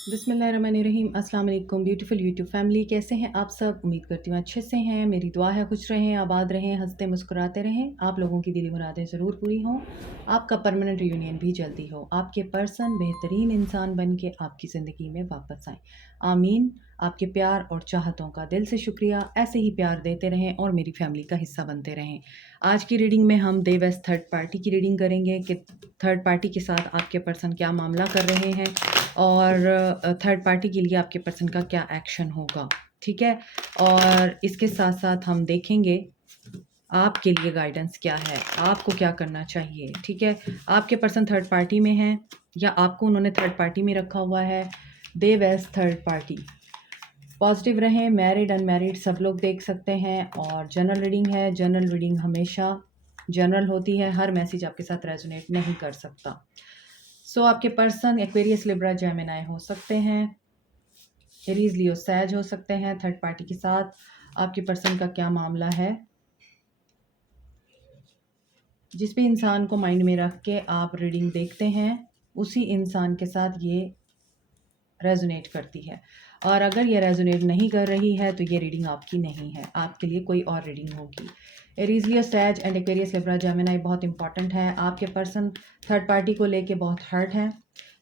बिस्मिल्लाहिर्रहमानिर्रहीम। अस्सलाम वालेकुम ब्यूटीफुल यूट्यूब फैमिली, कैसे हैं आप सब? उम्मीद करती हूँ अच्छे से हैं। मेरी दुआ है खुश रहें, आबाद रहें, हंसते मुस्कुराते रहें। आप लोगों की दिली मुरादें ज़रूर पूरी हों, आपका परमानेंट रियूनियन भी जल्दी हो, आपके पर्सन बेहतरीन इंसान बन के आपकी ज़िंदगी में वापस आएँ। आमीन। आपके प्यार और चाहतों का दिल से शुक्रिया। ऐसे ही प्यार देते रहें और मेरी फैमिली का हिस्सा बनते रहें। आज की रीडिंग में हम दे वेस्ट थर्ड पार्टी की रीडिंग करेंगे कि थर्ड पार्टी के साथ आपके पर्सन क्या मामला कर रहे हैं और थर्ड पार्टी के लिए आपके पर्सन का क्या एक्शन होगा। ठीक है, और इसके साथ साथ हम देखेंगे आपके लिए गाइडेंस क्या है, आपको क्या करना चाहिए। ठीक है, आपके पर्सन थर्ड पार्टी में हैं या आपको उन्होंने थर्ड पार्टी में रखा हुआ है। दे वेस्ट थर्ड पार्टी। पॉजिटिव रहें, मैरिड अनमैरिड सब लोग देख सकते हैं। और जनरल रीडिंग है, जनरल रीडिंग हमेशा जनरल होती है, हर मैसेज आपके साथ रेजोनेट नहीं कर सकता। सो आपके पर्सन एक्वेरियस, लिब्रा, जेमिनी हो सकते हैं, एरीज, लियो, सैज हो सकते हैं। थर्ड पार्टी के साथ आपके पर्सन का क्या मामला है, जिस भी इंसान को माइंड में रख के आप रीडिंग देखते हैं उसी इंसान के साथ ये रेजोनेट करती है। और अगर ये रेजोनेट नहीं कर रही है तो ये रीडिंग आपकी नहीं है, आपके लिए कोई और रीडिंग होगी। एरीज, लियो, सैज एंड एक्वेरियस, लिब्रा, जेमिनी बहुत इंपॉर्टेंट है। आपके पर्सन थर्ड पार्टी को लेके बहुत हर्ट है,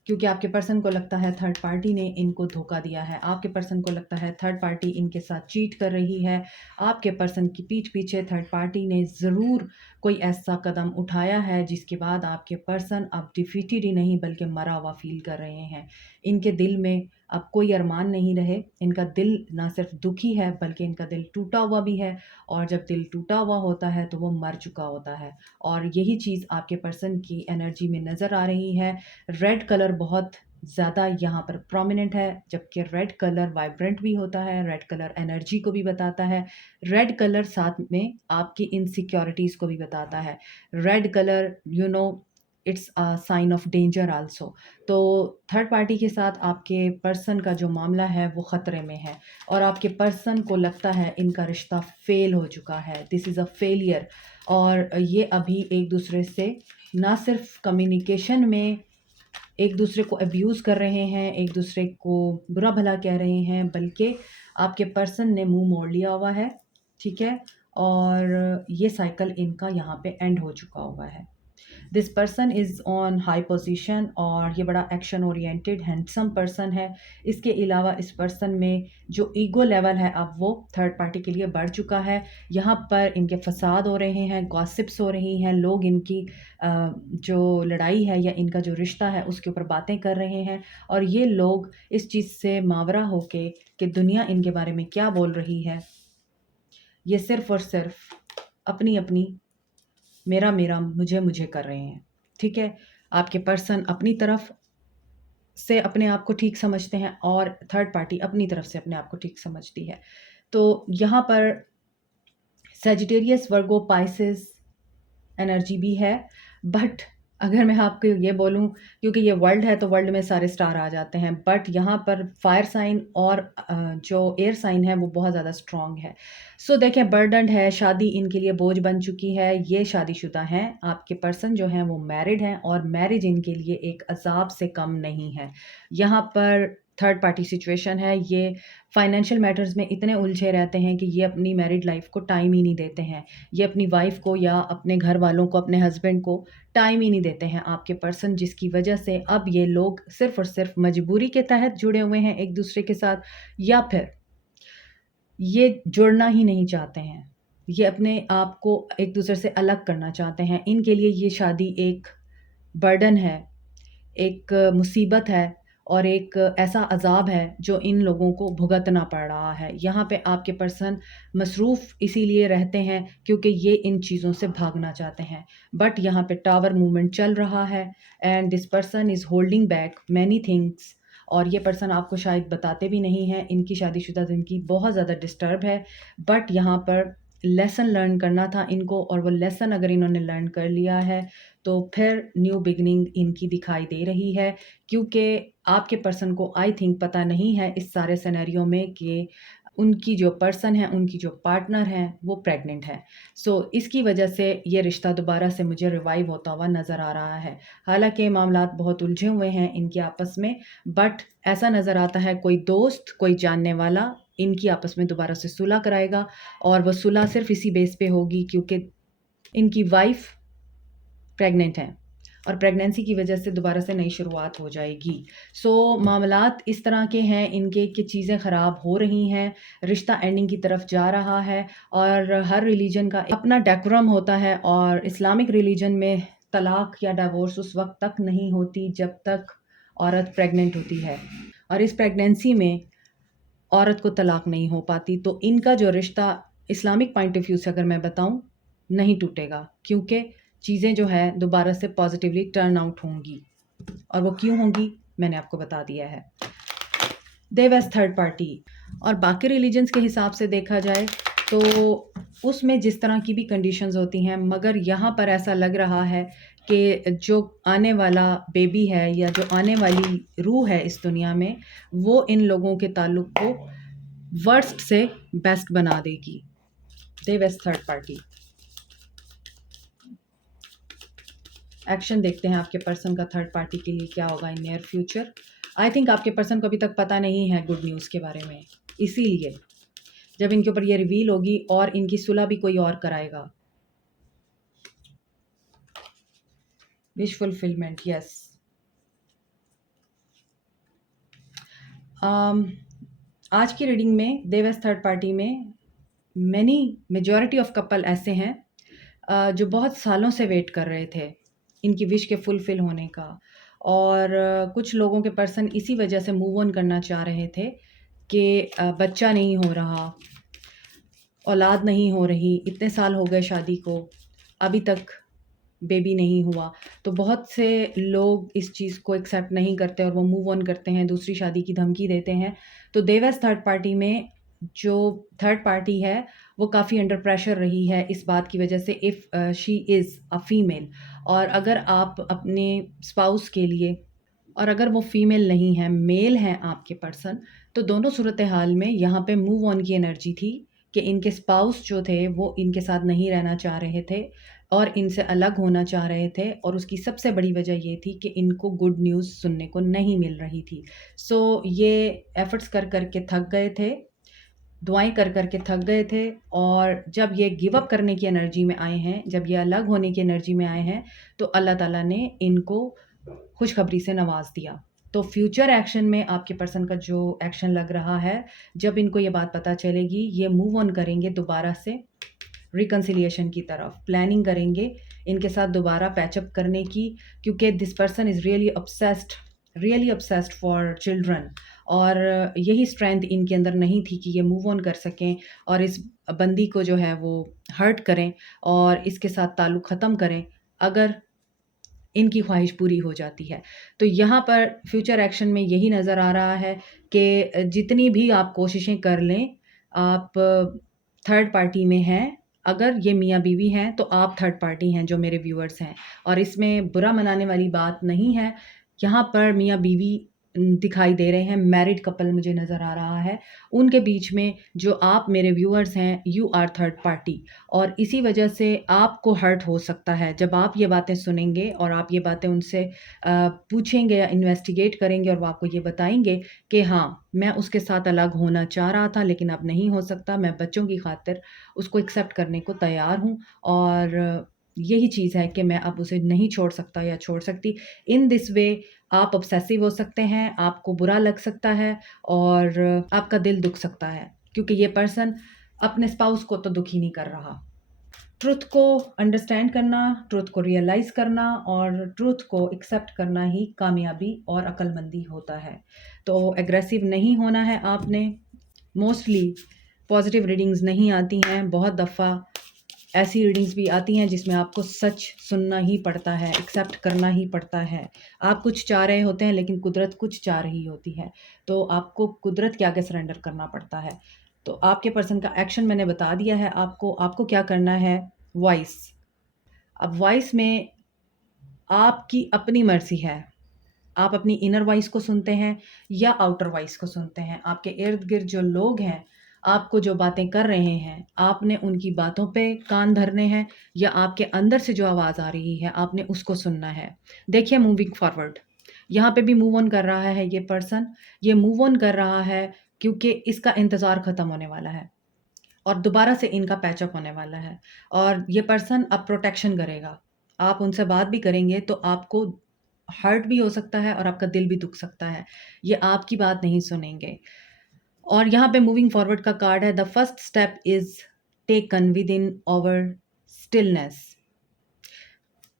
क्योंकि आपके पर्सन को लगता है थर्ड पार्टी ने इनको धोखा दिया है। आपके पर्सन को लगता है थर्ड पार्टी इनके साथ चीट कर रही है। आपके पर्सन की पीठ पीछे थर्ड पार्टी ने ज़रूर कोई ऐसा कदम उठाया है जिसके बाद आपके पर्सन अब डिफीटेड ही नहीं बल्कि मरा हुआ फील कर रहे हैं। इनके दिल में अब कोई अरमान नहीं रहे। इनका दिल ना सिर्फ दुखी है बल्कि इनका दिल टूटा हुआ भी है, और जब दिल टूटा हुआ होता है तो वो मर चुका होता है। और यही चीज़ आपके पर्सन की एनर्जी में नज़र आ रही है। रेड कलर बहुत ज़्यादा यहाँ पर प्रोमिनेंट है, जबकि रेड कलर वाइब्रेंट भी होता है, रेड कलर एनर्जी को भी बताता है, रेड कलर साथ में आपकी इनसिक्योरिटीज़ को भी बताता है। Red colour it's a sign of danger also. तो थर्ड पार्टी के साथ आपके पर्सन का जो मामला है वो ख़तरे में है, और आपके पर्सन को लगता है इनका रिश्ता फेल हो चुका है, दिस इज़ अ फेलियर। और ये अभी एक दूसरे से ना सिर्फ कम्युनिकेशन में एक दूसरे को अब्यूज़ कर रहे हैं, एक दूसरे को बुरा भला कह रहे हैं, बल्कि आपके पर्सन ने मुंह मोड़ लिया हुआ है। ठीक है, और ये साइकिल इनका यहाँ पे एंड हो चुका हुआ है। This person is on high position और ये बड़ा एक्शन ओरिएंटेड हैंडसम पर्सन है। इसके अलावा इस पर्सन में जो ईगो लेवल है अब वो थर्ड पार्टी के लिए बढ़ चुका है। यहाँ पर इनके फसाद हो रहे हैं, गॉसिप्स हो रही हैं, लोग इनकी जो लड़ाई है या इनका जो रिश्ता है उसके ऊपर बातें कर रहे हैं, और ये लोग इस चीज़ से मावरा होके कि दुनिया इनके बारे में क्या बोल रही है, ये सिर्फ़ और सिर्फ अपनी अपनी मेरा मेरा मुझे मुझे कर रहे हैं। ठीक है, आपके पर्सन अपनी तरफ से अपने आप को ठीक समझते हैं और थर्ड पार्टी अपनी तरफ से अपने आप को ठीक समझती है। तो यहाँ पर सजिटेरियस, वर्गो, पाइसेस एनर्जी भी है। बट अगर मैं आपको ये बोलूँ, क्योंकि ये वर्ल्ड है तो वर्ल्ड में सारे स्टार आ जाते हैं, बट यहाँ पर फायर साइन और जो एयर साइन है वो बहुत ज़्यादा स्ट्रॉन्ग है। सो देखें, बर्डन्ड है, शादी इनके लिए बोझ बन चुकी है, ये शादीशुदा हैं। आपके पर्सन जो हैं वो मैरिड हैं और मैरिज इनके लिए एक अजाब से कम नहीं है। यहाँ पर थर्ड पार्टी सिचुएशन है, ये फाइनेंशियल मैटर्स में इतने उलझे रहते हैं कि ये अपनी मैरिड लाइफ को टाइम ही नहीं देते हैं। ये अपनी वाइफ को या अपने घर वालों को, अपने हस्बैंड को टाइम ही नहीं देते हैं आपके पर्सन, जिसकी वजह से अब ये लोग सिर्फ़ और सिर्फ मजबूरी के तहत जुड़े हुए हैं एक दूसरे के साथ, या फिर ये जुड़ना ही नहीं चाहते हैं। ये अपने आप को एक दूसरे से अलग करना चाहते हैं। इनके लिए ये शादी एक बर्डन है, एक मुसीबत है और एक ऐसा अज़ाब है जो इन लोगों को भुगतना पड़ रहा है। यहाँ पे आपके पर्सन मसरूफ़ इसीलिए रहते हैं क्योंकि ये इन चीज़ों से भागना चाहते हैं। बट यहाँ पे टावर मूवमेंट चल रहा है and this person is holding back many things, और ये पर्सन आपको शायद बताते भी नहीं हैं। इनकी शादीशुदा ज़िंदगी बहुत ज़्यादा डिस्टर्ब है, बट यहाँ पर लेसन लर्न करना था इनको, और वो लेसन अगर इन्होंने लर्न कर लिया है तो फिर न्यू बिगनिंग इनकी दिखाई दे रही है। क्योंकि आपके पर्सन को आई थिंक पता नहीं है इस सारे सिनेरियो में कि उनकी जो पर्सन है, उनकी जो पार्टनर हैं, वो प्रेग्नेंट है। सो इसकी वजह से ये रिश्ता दोबारा से मुझे रिवाइव होता हुआ नज़र आ रहा है। हालाँकि मामलात बहुत उलझे हुए हैं इनके आपस में, बट ऐसा नज़र आता है कोई दोस्त, कोई जानने वाला इनकी आपस में दोबारा से सुलह कराएगा, और वो सुलह सिर्फ़ इसी बेस पे होगी क्योंकि इनकी वाइफ़ प्रेग्नेंट हैं और प्रेगनेंसी की वजह से दोबारा से नई शुरुआत हो जाएगी। सो मामलात इस तरह के हैं इनके कि चीज़ें ख़राब हो रही हैं, रिश्ता एंडिंग की तरफ जा रहा है, और हर रिलीजन का अपना डेकोरम होता है, और इस्लामिक रिलीजन में तलाक या डिवोर्स उस वक़्त तक नहीं होती जब तक औरत प्रेग्नेंट होती है, और इस प्रेगनेंसी में औरत को तलाक नहीं हो पाती। तो इनका जो रिश्ता इस्लामिक पॉइंट ऑफ व्यू से अगर मैं बताऊँ, नहीं टूटेगा, क्योंकि चीज़ें जो है दोबारा से पॉजिटिवली टर्न आउट होंगी, और वो क्यों होंगी मैंने आपको बता दिया है। देव एज़ थर्ड पार्टी, और बाकी रिलीजन्स के हिसाब से देखा जाए तो उसमें जिस तरह की भी कंडीशंस होती हैं, मगर यहाँ पर ऐसा लग रहा है कि जो आने वाला बेबी है या जो आने वाली रूह है इस दुनिया में, वो इन लोगों के ताल्लुक को वर्स्ट से बेस्ट बना देगी। देव एज़ थर्ड पार्टी। एक्शन देखते हैं आपके पर्सन का थर्ड पार्टी के लिए क्या होगा in near future. I think आपके पर्सन को अभी तक पता नहीं है गुड न्यूज़ के बारे में, इसीलिए जब इनके ऊपर ये रिवील होगी और इनकी सुलह भी कोई और कराएगा। Wish fulfilment, yes. आज की रीडिंग में देव एज़ थर्ड पार्टी में मेजॉरिटी ऑफ कपल ऐसे हैं जो बहुत सालों से वेट कर रहे थे इनकी विश के फुलफ़िल होने का, और कुछ लोगों के पर्सन इसी वजह से मूव ऑन करना चाह रहे थे कि बच्चा नहीं हो रहा, औलाद नहीं हो रही, इतने साल हो गए शादी को, अभी तक बेबी नहीं हुआ। तो बहुत से लोग इस चीज़ को एक्सेप्ट नहीं करते और वो मूव ऑन करते हैं, दूसरी शादी की धमकी देते हैं। तो देव एज़ थर्ड पार्टी में जो थर्ड पार्टी है वो काफ़ी अंडर प्रेशर रही है इस बात की वजह से, if she is a female, और अगर आप अपने स्पाउस के लिए, और अगर वो फीमेल नहीं है, मेल हैं आपके पर्सन, तो दोनों सूरत हाल में यहाँ पे मूव ऑन की एनर्जी थी कि इनके स्पाउस जो थे वो इनके साथ नहीं रहना चाह रहे थे और इनसे अलग होना चाह रहे थे, और उसकी सबसे बड़ी वजह ये थी कि इनको गुड न्यूज़ सुनने को नहीं मिल रही थी। सो ये एफ़र्ट्स कर कर के थक गए थे, दुआएँ कर कर के थक गए थे, और जब ये गिव अप करने की एनर्जी में आए हैं, जब ये अलग होने की एनर्जी में आए हैं, तो अल्लाह ताला ने इनको खुशखबरी से नवाज़ दिया। तो फ्यूचर एक्शन में आपके पर्सन का जो एक्शन लग रहा है, जब इनको ये बात पता चलेगी, ये मूव ऑन करेंगे दोबारा से रिकंसिलिएशन की तरफ, प्लानिंग करेंगे इनके साथ दोबारा पैचअप करने की, क्योंकि this person is really obsessed for children, और यही स्ट्रेंथ इनके अंदर नहीं थी कि ये मूव ऑन कर सकें और इस बंदी को जो है वो हर्ट करें और इसके साथ ताल्लुक़ ख़त्म करें, अगर इनकी ख्वाहिश पूरी हो जाती है। तो यहाँ पर फ्यूचर एक्शन में यही नज़र आ रहा है कि जितनी भी आप कोशिशें कर लें, आप थर्ड पार्टी में हैं, अगर ये मियाँ बीवी हैं तो आप थर्ड पार्टी हैं जो मेरे व्यूअर्स हैं, और इसमें बुरा मनाने वाली बात नहीं है। यहाँ पर मियाँ बीवी दिखाई दे रहे हैं, मैरिड कपल मुझे नज़र आ रहा है, उनके बीच में जो आप मेरे व्यूअर्स हैं, यू आर थर्ड पार्टी, और इसी वजह से आपको हर्ट हो सकता है जब आप ये बातें सुनेंगे और आप ये बातें उनसे पूछेंगे या इन्वेस्टिगेट करेंगे, और वो आपको ये बताएँगे कि हाँ, मैं उसके साथ अलग होना चाह रहा था लेकिन अब नहीं हो सकता, मैं बच्चों की खातिर उसको एक्सेप्ट करने को तैयार हूँ, और यही चीज़ है कि मैं अब उसे नहीं छोड़ सकता या छोड़ सकती। इन दिस वे आप ऑब्सेसिव हो सकते हैं, आपको बुरा लग सकता है और आपका दिल दुख सकता है, क्योंकि ये पर्सन अपने स्पाउस को तो दुखी नहीं कर रहा। ट्रुथ को अंडरस्टैंड करना, ट्रुथ को रियलाइज़ करना और ट्रुथ को एक्सेप्ट करना ही कामयाबी और अक्लमंदी होता है। तो एग्रेसिव नहीं होना है आपने। मोस्टली पॉजिटिव रीडिंग्स नहीं आती हैं, बहुत दफ़ा ऐसी रीडिंग्स भी आती हैं जिसमें आपको सच सुनना ही पड़ता है, एक्सेप्ट करना ही पड़ता है। आप कुछ चाह रहे होते हैं लेकिन कुदरत कुछ चाह रही होती है, तो आपको कुदरत के आगे सरेंडर करना पड़ता है। तो आपके पर्सन का एक्शन मैंने बता दिया है आपको, आपको क्या करना है, वॉइस। अब वॉइस में आपकी अपनी मर्ज़ी है, आप अपनी इनर वॉइस को सुनते हैं या आउटर वॉइस को सुनते हैं। आपके इर्द-गिर्द जो लोग हैं, आपको जो बातें कर रहे हैं, आपने उनकी बातों पे कान धरने हैं या आपके अंदर से जो आवाज़ आ रही है, आपने उसको सुनना है। देखिए मूविंग फॉरवर्ड, यहाँ पे भी मूव ऑन कर रहा है ये पर्सन, ये मूव ऑन कर रहा है क्योंकि इसका इंतज़ार ख़त्म होने वाला है और दोबारा से इनका पैचअप होने वाला है और ये पर्सन अब प्रोटेक्शन करेगा। आप उनसे बात भी करेंगे तो आपको हर्ट भी हो सकता है और आपका दिल भी दुख सकता है। ये आपकी बात नहीं सुनेंगे। और यहाँ पे मूविंग फॉरवर्ड का कार्ड है, the first step is taken within our stillness.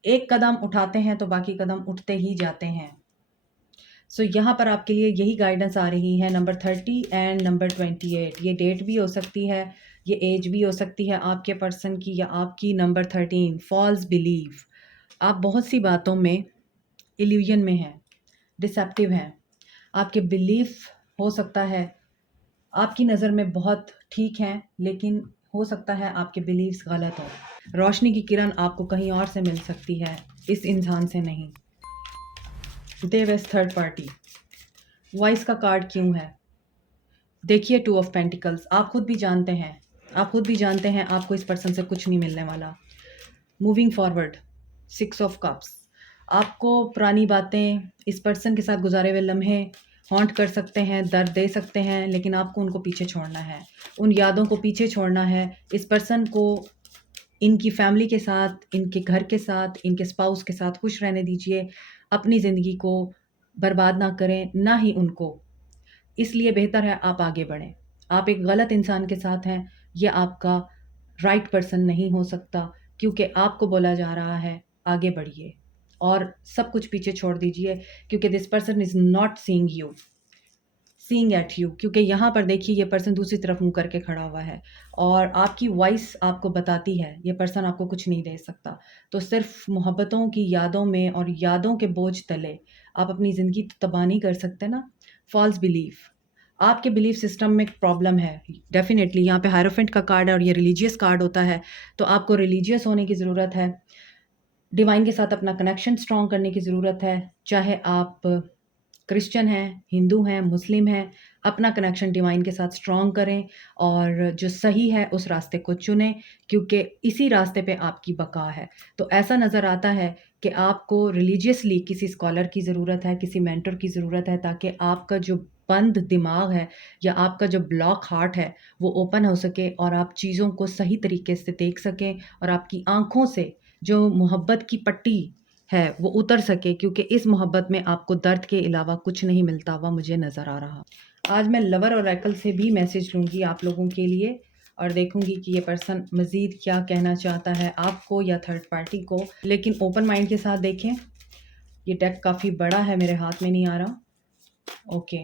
एक कदम उठाते हैं तो बाकी कदम उठते ही जाते हैं। सो यहाँ पर आपके लिए यही गाइडेंस आ रही है, नंबर 30 एंड नंबर 28। ये डेट भी हो सकती है, ये एज भी हो सकती है आपके पर्सन की या आपकी। Number 13, false believe. आप बहुत सी बातों में इल्यूजन में हैं, डिसेप्टिव हैं। आपके बिलीफ हो सकता है आपकी नज़र में बहुत ठीक हैं, लेकिन हो सकता है आपके बिलीव्स गलत हों। रोशनी की किरण आपको कहीं और से मिल सकती है, इस इंसान से नहीं। देव इज थर्ड पार्टी। वॉइस का कार्ड क्यों है? देखिए 2 ऑफ पेंटिकल्स। आप खुद भी जानते हैं, आपको इस पर्सन से कुछ नहीं मिलने वाला। Moving forward, 6 of cups. आपको पुरानी बातें, इस पर्सन के साथ गुजारे हुए लम्हे हॉन्ट कर सकते हैं, दर्द दे सकते हैं, लेकिन आपको उनको पीछे छोड़ना है, उन यादों को पीछे छोड़ना है। इस पर्सन को इनकी फैमिली के साथ, इनके घर के साथ, इनके स्पाउस के साथ खुश रहने दीजिए। अपनी ज़िंदगी को बर्बाद ना करें, ना ही उनको। इसलिए बेहतर है आप आगे बढ़ें। आप एक गलत इंसान के साथ हैं, ये आपका राइट पर्सन नहीं हो सकता, क्योंकि आपको बोला जा रहा है आगे बढ़िए और सब कुछ पीछे छोड़ दीजिए, क्योंकि this person is not seeing at you. क्योंकि यहाँ पर देखिए ये पर्सन दूसरी तरफ मुँह करके खड़ा हुआ है और आपकी वॉइस आपको बताती है ये पर्सन आपको कुछ नहीं दे सकता। तो सिर्फ़ मोहब्बतों की यादों में और यादों के बोझ तले आप अपनी ज़िंदगी तो तबाह नहीं कर सकते ना। फ़ॉल्स बिलीफ, आपके बिलीफ सिस्टम में प्रॉब्लम है डेफ़िनेटली। यहाँ पे हायरोफेंट का कार्ड है और ये रिलीजियस कार्ड होता है, तो आपको रिलीजियस होने की ज़रूरत है। डिवाइन के साथ अपना कनेक्शन स्ट्रॉन्ग करने की ज़रूरत है। चाहे आप क्रिश्चियन हैं, हिंदू हैं, मुस्लिम हैं, अपना कनेक्शन डिवाइन के साथ स्ट्रॉन्ग करें और जो सही है उस रास्ते को चुनें, क्योंकि इसी रास्ते पे आपकी बका है। तो ऐसा नज़र आता है कि आपको रिलीजियसली किसी स्कॉलर की ज़रूरत है, किसी मेंटर की ज़रूरत है, ताकि आपका जो बंद दिमाग है या आपका जो ब्लॉक हार्ट है वो ओपन हो सके और आप चीज़ों को सही तरीके से देख सकें और आपकी आँखों से जो मोहब्बत की पट्टी है वो उतर सके, क्योंकि इस मोहब्बत में आपको दर्द के अलावा कुछ नहीं मिलता हुआ मुझे नज़र आ रहा। आज मैं लवर ओरेकल से भी मैसेज लूँगी आप लोगों के लिए और देखूँगी कि ये पर्सन मज़ीद क्या कहना चाहता है आपको या थर्ड पार्टी को, लेकिन ओपन माइंड के साथ देखें। ये डेक काफ़ी बड़ा है, मेरे हाथ में नहीं आ रहा। Okay,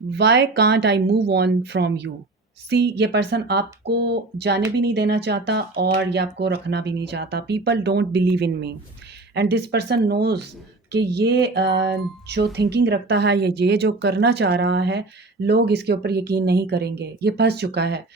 why can't I move on from you. See, ये पर्सन आपको जाने भी नहीं देना चाहता और ये आपको रखना भी नहीं चाहता। People don't believe in me and this person knows कि ये जो थिंकिंग रखता है, ये जो करना चाह रहा है, लोग इसके ऊपर यकीन नहीं करेंगे। ये फंस चुका है,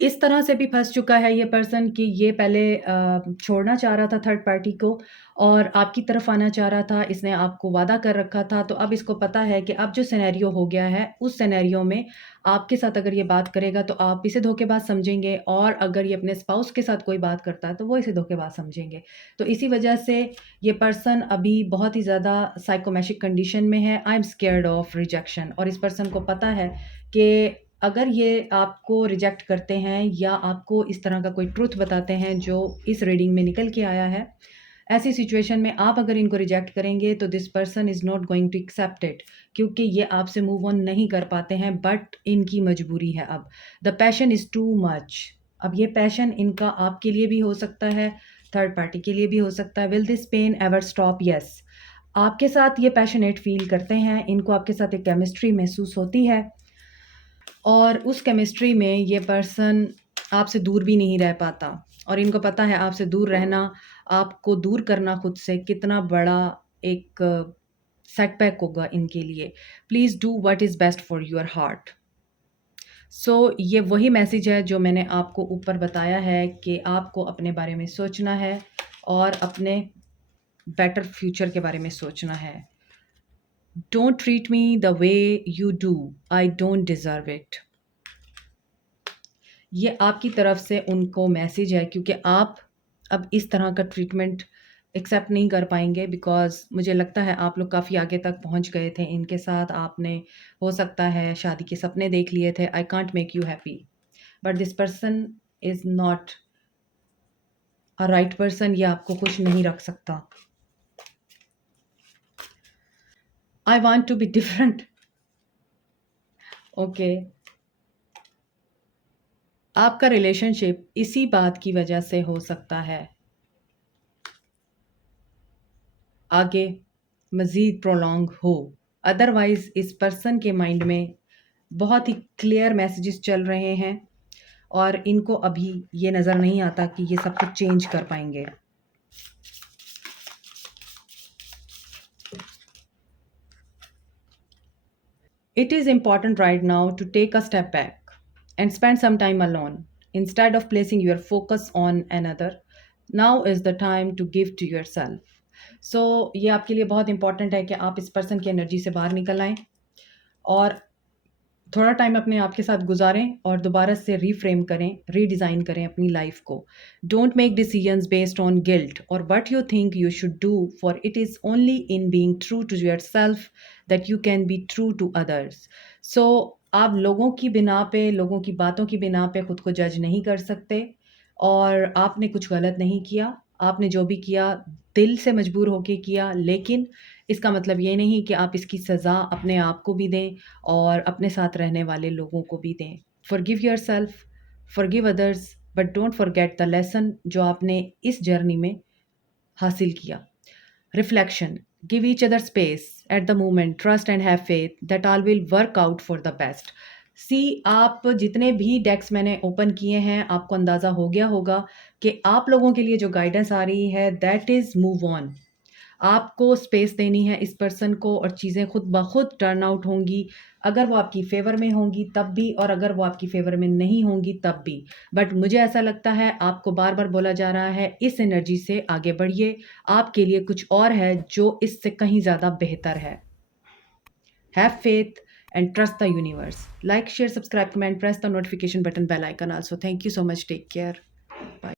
इस तरह से भी फंस चुका है ये पर्सन कि ये पहले छोड़ना चाह रहा था थर्ड पार्टी को और आपकी तरफ आना चाह रहा था। इसने आपको वादा कर रखा था, तो अब इसको पता है कि अब जो सिनेरियो हो गया है, उस सिनेरियो में आपके साथ अगर ये बात करेगा तो आप इसे धोखेबाज समझेंगे और अगर ये अपने स्पाउस के साथ कोई बात करता है तो वो इसे धोखेबाज समझेंगे। तो इसी वजह से ये पर्सन अभी बहुत ही ज़्यादा साइकोमैशिक कंडीशन में है। I am scared of rejection. और इस पर्सन को पता है कि अगर ये आपको रिजेक्ट करते हैं या आपको इस तरह का कोई ट्रुथ बताते हैं जो इस रीडिंग में निकल के आया है, ऐसी सिचुएशन में आप अगर इनको रिजेक्ट करेंगे तो this person is not going to accept it, क्योंकि ये आपसे मूव ऑन नहीं कर पाते हैं, बट इनकी मजबूरी है अब। The passion is too much. अब ये पैशन इनका आपके लिए भी हो सकता है, थर्ड पार्टी के लिए भी हो सकता है। Will this pain ever stop? Yes, आपके साथ ये पैशनेट फील करते हैं, इनको आपके साथ एक केमिस्ट्री महसूस होती है और उस केमिस्ट्री में ये पर्सन आपसे दूर भी नहीं रह पाता और इनको पता है आपसे दूर रहना, आपको दूर करना खुद से कितना बड़ा एक सेटबैक होगा इनके लिए। Please do what is best for your heart. So ये वही मैसेज है जो मैंने आपको ऊपर बताया है कि आपको अपने बारे में सोचना है और अपने बेटर फ्यूचर के बारे में सोचना है। Don't treat me the way you do, I don't deserve it. ये आपकी तरफ से उनको मैसेज है, क्योंकि आप अब इस तरह का ट्रीटमेंट एक्सेप्ट नहीं कर पाएंगे, बिकॉज़ मुझे लगता है आप लोग काफ़ी आगे तक पहुंच गए थे इनके साथ। आपने हो सकता है शादी के सपने देख लिए थे। I can't make you happy, but this person is not a right person. ये आपको खुश नहीं रख सकता। I want to be different. Okay, आपका रिलेशनशिप इसी बात की वजह से हो सकता है आगे मज़ीद प्रोलॉन्ग हो। अदरवाइज़ इस पर्सन के माइंड में बहुत ही क्लियर मैसेजेस चल रहे हैं और इनको अभी ये नज़र नहीं आता कि ये सब कुछ चेंज कर पाएंगे। It is important right now to take a step back and spend some time alone. Instead of placing your focus on another, now is the time to give to yourself. So ये आपके लिए बहुत important है कि आप इस person की energy से बाहर निकल आएँ और थोड़ा टाइम अपने आप के साथ गुजारें और दोबारा से रीफ्रेम करें, रीडिज़ाइन करें अपनी लाइफ को। Don't make decisions based on guilt और what you think you should do, for it is only in being true to yourself that you can be true to others. So आप लोगों की बिना पे, लोगों की बातों की बिना पे खुद को जज नहीं कर सकते और आपने कुछ गलत नहीं किया। आपने जो भी किया दिल से मजबूर होके किया, लेकिन इसका मतलब ये नहीं कि आप इसकी सज़ा अपने आप को भी दें और अपने साथ रहने वाले लोगों को भी दें। Forgive yourself, forgive others, but don't forget the lesson जो आपने इस जर्नी में हासिल किया। Reflection, give each other space at the moment, trust and have faith that all will work out for the best. See, आप जितने भी डेक्स मैंने ओपन किए हैं, आपको अंदाज़ा हो गया होगा कि आप लोगों के लिए जो गाइडेंस आ रही है दैट इज़ मूव ऑन। आपको स्पेस देनी है इस पर्सन को और चीज़ें खुद ब खुद टर्न आउट होंगी। अगर वो आपकी फ़ेवर में होंगी तब भी, और अगर वो आपकी फ़ेवर में नहीं होंगी तब भी। बट मुझे ऐसा लगता है आपको बार-बार बोला जा रहा है इस एनर्जी से आगे बढ़िए, आपके लिए कुछ और है जो इससे कहीं ज़्यादा बेहतर है। Have faith and trust the universe. Like, share, subscribe, comment, press the notification button, bell icon also. Thank you so much. Take care. Bye.